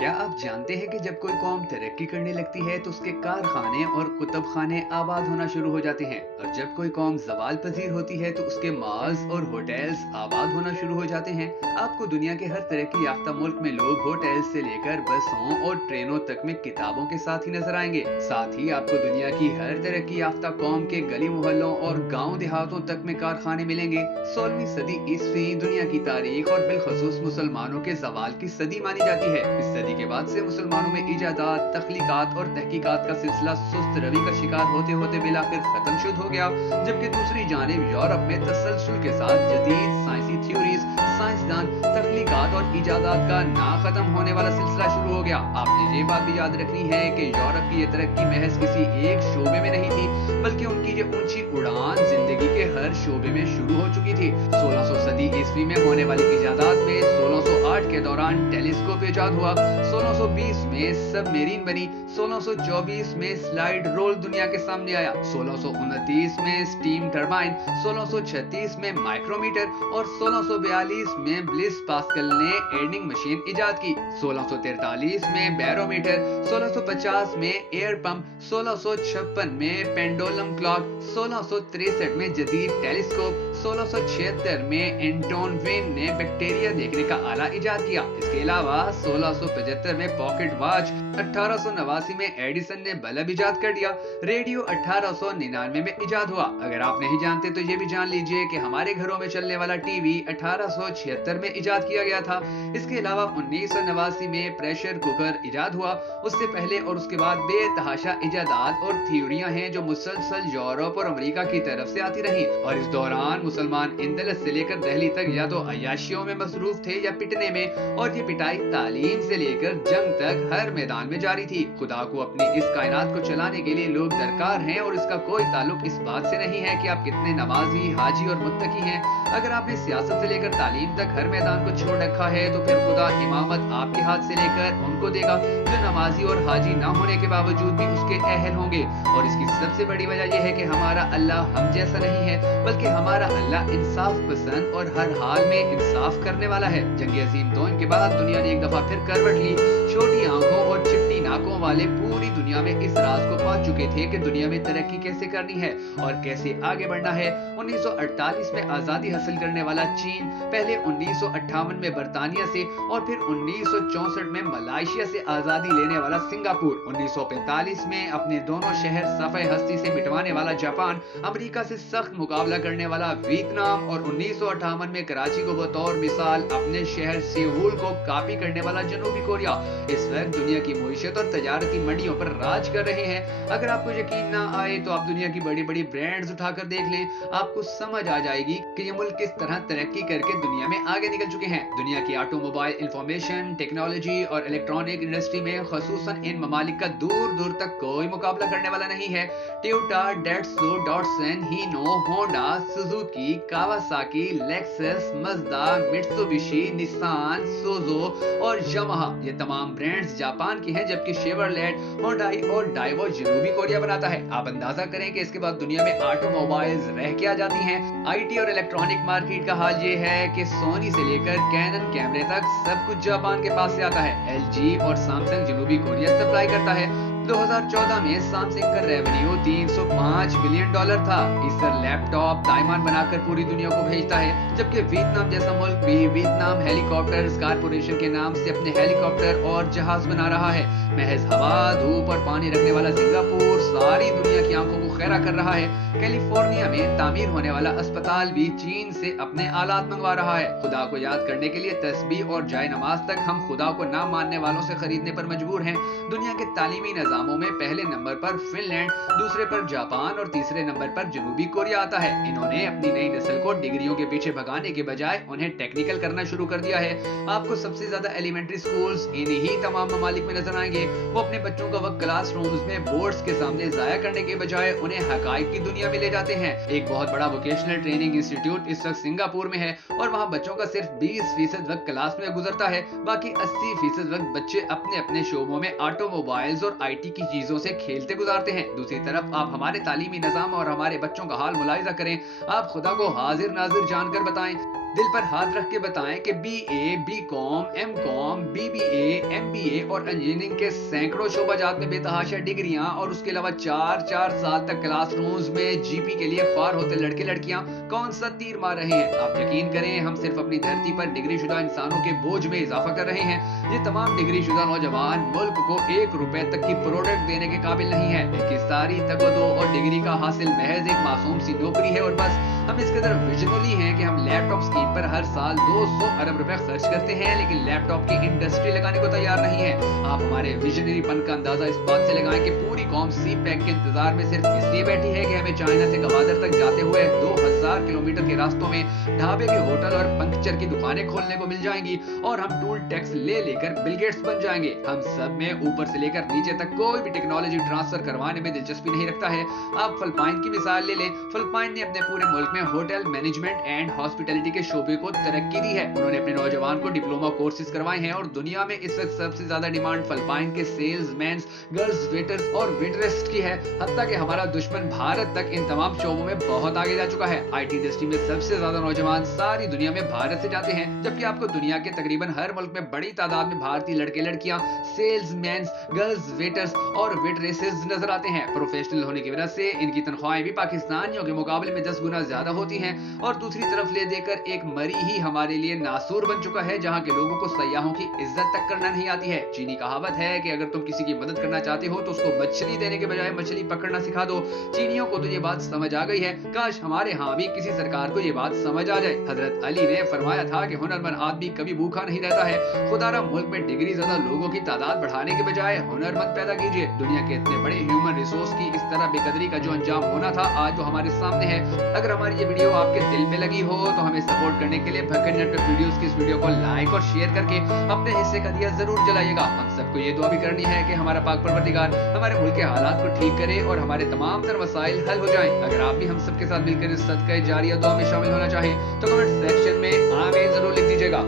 क्या आप जानते हैं कि जब कोई कौम तरक्की करने लगती है तो उसके कारखाने और कुतुब खाने आबाद होना शुरू हो जाते हैं, और जब कोई कौम जवाल पजीर होती है तो उसके मॉल्स और होटल्स आबाद होना शुरू हो जाते हैं। आपको दुनिया के हर तरक्की याफ्ता मुल्क में लोग होटल्स से लेकर बसों और ट्रेनों तक में किताबों के साथ ही नजर आएंगे। साथ ही आपको दुनिया की हर तरक्की याफ्ता कौम के गली मोहल्लों और गाँव देहातों तक में कारखाने मिलेंगे। 16वीं सदी ईस्वी दुनिया की तारीख और बिलखसूस मुसलमानों के जवाल की सदी मानी जाती है। इस सदी के बाद से मुसलमानों में इजादात, तख्लीकात और तहकीकात का सिलसिला सुस्त रवि का शिकार होते होते बिलाखिर खत्म शुरू हो गया, जबकि दूसरी जानिब यूरोप में तसलसल के साथ जदीद साइंसी थ्योरीज, साइंसदान, तख्लीकात और इजादात का ना खत्म होने वाला सिलसिला शुरू हो गया। आपने ये बात भी याद रखनी है कि यूरोप की ये तरक्की महज किसी एक शोबे में नहीं थी, बल्कि उनकी ये ऊंची उड़ान जिंदगी के हर शोबे में शुरू हो चुकी थी। 1600 सदी ईस्वी में होने वाली इजादात में 1608 के दौरान टेलीस्कोप इजाद हुआ, 1620 में सबमरीन बनी, 1624 में स्लाइड रोल दुनिया के सामने आया, 1629 में स्टीम टरबाइन, 1636 में माइक्रोमीटर और 1642 में ब्लिस पास्कल ने एर्निंग मशीन इजाद की, 1643 में बैरोमीटर, 1650 में एयर पंप, 1656 में पेंडुलम क्लॉक, 1663 में जदीद टेलीस्कोप, 1676 में एंटोन वेन ने बैक्टीरिया देखने का आला इजाद किया। इसके अलावा 1675 में पॉकेट वॉच, 1889 में एडिसन ने बल्ब इजाद कर दिया, रेडियो 1899 में इजाद हुआ। अगर आप नहीं जानते तो ये भी जान लीजिए कि हमारे घरों में चलने वाला टीवी 1876 में इजाद किया गया था। इसके अलावा 1989 में प्रेशर कुकर इजाद हुआ। उससे पहले और उसके बाद बेतहाशा इजादात और थ्योरियां हैं जो मुसलसल यूरोप और अमेरिका की तरफ से आती रहीं, और इस दौरान मुसलमान इंदलस से लेकर दिल्ली तक या तो अय्याशियों में मसरूफ थे या पिटने में, और ये पिटाई तालीम से लेकर जंग तक हर मैदान में जारी थी। खुदा को अपनी इस कायनात को चलाने के लिए लोग दरकार हैं, और इसका कोई ताल्लुक इस बात से नहीं है कि आप कितने नमाजी, हाजी और मुत्तकी हैं। अगर आपने सियासत से लेकर तालीम तक हर मैदान को छोड़ रखा है तो फिर खुदा इमामत आपके हाथ से लेकर उनको देगा जो नमाजी और हाजी ना होने के बावजूद भी उसके अहल होंगे। और इसकी सबसे बड़ी वजह यह है कि हमारा अल्लाह हम जैसा नहीं है, बल्कि हमारा अल्लाह इंसाफ पसंद और हर हाल में इंसाफ करने वाला है। जंग अजीम 2 के बाद दुनिया ने एक दफा फिर करवट ली। छोटी आंखों और चिट्टी नाकों वाले पूरी दुनिया में इस राज को पा चुके थे कि दुनिया में तरक्की कैसे करनी है और कैसे आगे बढ़ना है। 1948 में आजादी हासिल करने वाला चीन, पहले 1958 में बर्तानिया से और फिर 1964 में मलाइशिया से आजादी लेने वाला सिंगापुर, 1945 में अपने दोनों शहर सफ़े हस्ती से मिटवाने वाला जापान, अमेरिका से सख्त मुकाबला करने वाला वियतनाम, और 1958 में कराची को बतौर मिसाल अपने शहर सियोल को कॉपी करने वाला जनूबी कोरिया इस वक्त दुनिया की मईशत और तजारती मंडियों पर राज कर रहे हैं। अगर आपको यकीन ना आए तो आप दुनिया की बड़ी बड़ी ब्रांड्स उठाकर देख लें, आपको समझ आ जाएगी कि ये मुल्क किस तरह तरक्की करके दुनिया में आगे निकल चुके हैं। दुनिया की ऑटोमोबाइल, इंफॉर्मेशन टेक्नोलॉजी और इलेक्ट्रॉनिक इंडस्ट्री में खसूसन इन ममालिक का दूर दूर तक कोई मुकाबला करने वाला नहीं है। टोयोटा, डेट्सो, Datsun, Hino, Honda, Suzuki, Kawasaki, Lexus, Mazda, Mitsubishi, Nissan, सोजो और यामाहा, ये तमाम ब्रांड्स जापान की हैं, जबकि शेवरलेट, होंडाई और डाइवो जनूबी कोरिया बनाता है। आप अंदाजा करें कि इसके बाद दुनिया में ऑटोमोबाइल्स रह के आ जाती हैं। आईटी और इलेक्ट्रॉनिक मार्केट का हाल ये है कि सोनी से लेकर कैनन कैमरे तक सब कुछ जापान के पास से आता है। एलजी और सैमसंग जनूबी कोरिया सप्लाई करता है। 2014 में सैमसंग का रेवेन्यू $305 बिलियन था। इस लैपटॉप ताइवान बनाकर पूरी दुनिया को भेजता है, जबकि वियतनाम जैसा मुल्क भी वियतनाम हेलीकॉप्टर्स कारपोरेशन के नाम से अपने हेलीकॉप्टर और जहाज बना रहा है। महज हवा, धूप और पानी रखने वाला सिंगापुर सारी दुनिया की आंखों को खैरा कर रहा है। कैलिफोर्निया में तामीर होने वाला अस्पताल भी चीन से अपने आलात मंगवा रहा है। खुदा को याद करने के लिए तस्बीह और जाए नमाज तक हम खुदा को ना मानने वालों से खरीदने पर मजबूर हैं। दुनिया के तालीमी निजामों में पहले नंबर पर फिनलैंड, दूसरे पर जापान और तीसरे नंबर पर जनूबी कोरिया आता है। इन्होंने अपनी नई नस्ल को डिग्रियों के पीछे भगाने के बजाय उन्हें टेक्निकल करना शुरू कर दिया है। आपको सबसे ज्यादा एलिमेंट्री स्कूल्स इन्हीं तमाम ममालिक में नजर आएंगे। वो अपने बच्चों का वक्त क्लास रूम्स में बोर्ड्स के सामने जाया करने के बजाय उन्हें हकाइक की दुनिया में ले जाते हैं। एक बहुत बड़ा वोकेशनल ट्रेनिंग इंस्टीट्यूट इस वक्त सिंगापुर में है, और वहाँ बच्चों का सिर्फ 20% वक्त क्लास में गुजरता है। बाकी 80% वक्त बच्चे अपने अपने शोबों में ऑटोमोबाइल्स और आईटी की चीजों से खेलते गुजारते हैं। दूसरी तरफ आप हमारे तालीमी निजाम और हमारे बच्चों का हाल मुलाहिजा करें। आप खुदा को हाजिर नाजिर जानकर बताएं। दिल पर हाथ रख के बताएं कि BA, BCom, MCom, BBA, MBA और इंजीनियरिंग के सैकड़ों शोबाजात में बेतहाशा डिग्रियां और उसके अलावा 4-4 साल तक क्लासरूम्स में जीपी के लिए ख्वार होते लड़के लड़कियां कौन सा तीर मार रहे हैं। आप यकीन करें, हम सिर्फ अपनी धरती पर डिग्री शुदा इंसानों के बोझ में इजाफा कर रहे हैं। ये तमाम डिग्री शुदा नौजवान मुल्क को 1 रुपए तक की प्रोडक्ट देने के काबिल नहीं है। इनकी सारी तकदो और डिग्री का हासिल महज एक मासूम सी नौकरी है और बस हम इस कदर विजनरी हैं कि हम लैपटॉप स्कीम पर हर साल 200 अरब रुपए खर्च करते हैं, लेकिन लैपटॉप की इंडस्ट्री लगाने को तैयार नहीं है। आप हमारे विजनरी पन का अंदाजा इस बात से लगाएं कि पूरी कौम सी पैक के इंतजार में सिर्फ इसलिए बैठी है कि हमें चाइना से गवादर तक जाते हुए 2000 किलोमीटर के रास्तों में ढाबे के होटल और पंक्चर की दुकानें खोलने को मिल जाएंगी और हम टूल टैक्स ले लेकर बिल गेट्स बन जाएंगे। हम सब में ऊपर से लेकर नीचे तक कोई भी टेक्नोलॉजी ट्रांसफर करवाने में दिलचस्पी नहीं रखता है। आप फिलिपाइन की मिसाल ले लें। फिलिपाइन ने अपने पूरे मुल्क में होटल मैनेजमेंट एंड हॉस्पिटैलिटी के शोबे को तरक्की दी है। उन्होंने अपने नौजवान को डिप्लोमा कोर्सेज करवाए हैं और दुनिया में इस वक्त सबसे ज्यादा डिमांड फिलिपाइन के सेल्समैन, गर्ल्स वेटर्स और वेटरेस की है। हत्ता कि हमारा दुश्मन भारत तक इन तमाम शोबों में बहुत आगे जा चुका है। आईटी इंडस्ट्री में सबसे ज्यादा नौजवान सारी दुनिया में भारत से जाते हैं, जबकि आपको दुनिया के तकरीबन हर मुल्क में बड़ी तादाद में भारतीय लड़के लड़कियां सेल्समैन, गर्ल्स वेटर्स और वेटरेसेस नजर आते हैं। प्रोफेशनल होने की वजह से इनकी तनख्वाहें भी पाकिस्तानियों के मुकाबले में 10 गुना ज्यादा होती हैं और दूसरी तरफ ले देकर एक मरी ही हमारे लिए नासूर बन चुका है, जहां के लोगों को सयाहों की इज्जत तक करना नहीं आती है। चीनी कहावत है कि अगर तुम किसी की मदद करना चाहते हो तो उसको मछली देने के बजाय मछली पकड़ना सिखा दो। चीनियों को तो ये बात समझ आ गई है। काश हमारे यहाँ भी किसी सरकार को ये बात समझ आ जाए। हजरत अली ने फरमाया था कि हुनरमंद आदमी कभी भूखा नहीं रहता है। खुदारा मुल्क में डिग्री ज्यादा लोगों की तादाद बढ़ाने के बजाय हुनरमंद पैदा कीजिए। दुनिया के इतने बड़े ह्यूमन रिसोर्स की इस तरह बेकदरी का जो अंजाम होना था आज वो हमारे सामने है। अगर हमारी ये वीडियो आपके दिल पे लगी हो तो हमें सपोर्ट करने के लिए भक्कड़ नेटवर्क वीडियोस की इस वीडियो को लाइक और शेयर करके अपने हिस्से का दिया जरूर जलाइएगा। हम सबको ये दुआ भी करनी है कि हमारा पाक परवरदिगार हमारे मुल्क के हालात को ठीक करे और हमारे तमाम तर मसाइल हल हो जाएं। अगर आप भी हम सबके साथ मिलकर इस सदका जारिया दुआ में शामिल होना चाहें तो कमेंट सेक्शन में आमीन जरूर लिख दीजिएगा।